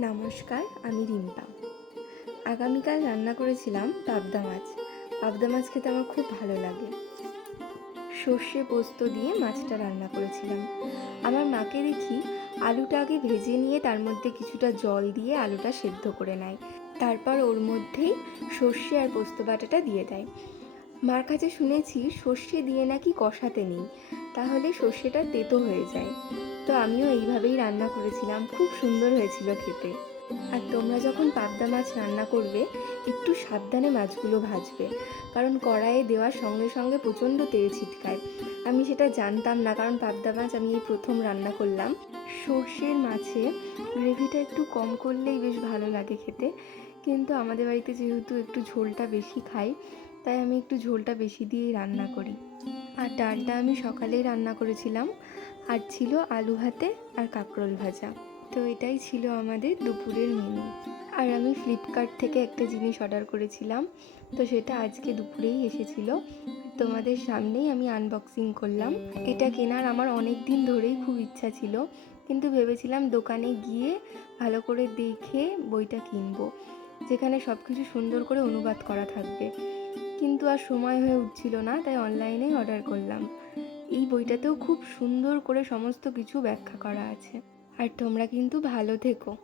নমস্কার, আমি রিম্পা। আগামীকাল রান্না করেছিলাম পাবদা মাছ। পাবদা মাছ খেতে আমার খুব ভালো লাগে। সর্ষে পোস্ত দিয়ে মাছটা রান্না করেছিলাম। আমার মাকে দেখি আলুটা আগে ভেজে নিয়ে তার মধ্যে কিছুটা জল দিয়ে আলুটা সেদ্ধ করে নেয়, তারপর ওর মধ্যেই সর্ষে আর পোস্ত বাটাটা দিয়ে দেয়। মার কাছে শুনেছি সর্ষে দিয়ে নাকি কষাতে নেই, তাহলে সর্ষেটা তেতো হয়ে যায়। তো আমিও এইভাবেই রান্না করেছিলাম, খুব সুন্দর হয়েছিল খেতে। আর তোমরা যখন পাবদা মাছ রান্না করবে, একটু সাবধানে মাছগুলো ভাজবে, কারণ কড়াইয়ে দেওয়ার সঙ্গে সঙ্গে প্রচণ্ড তেল ছিটকায়। আমি সেটা জানতাম না, কারণ পাবদা মাছ আমি এই প্রথম রান্না করলাম। সর্ষের মাছে গ্রেভিটা একটু কম করলেই বেশ ভালো লাগে খেতে, কিন্তু আমাদের বাড়িতে যেহেতু একটু ঝোলটা বেশি খাই, তাই আমি একটু ঝোলটা বেশি দিয়েই রান্না করি। আর ডালটা আমি সকালেই রান্না করেছিলাম, আর ছিল আলু ভাতে আর কাঁকরোল ভাজা। তো এটাই ছিল আমাদের দুপুরের মেনু। আর আমি ফ্লিপকার্ট থেকে একটা জিনিস অর্ডার করেছিলাম, তো সেটা আজকে দুপুরেই এসেছিল। তোমাদের সামনেই আমি আনবক্সিং করলাম। এটা কেনার আমার অনেক দিন ধরেই খুব ইচ্ছা ছিল, কিন্তু ভেবেছিলাম দোকানে গিয়ে ভালো করে দেখে বইটা কিনবো, যেখানে সব কিছু সুন্দর করে অনুবাদ করা থাকবে। কিন্তু আর সময় হয়ে উঠছিল না, তাই অনলাইনেই অর্ডার করলাম। এই বইটাতেও খুব সুন্দর করে সমস্ত কিছু ব্যাখ্যা করা আছে। আর তোমরা কিন্তু ভালো থেকো।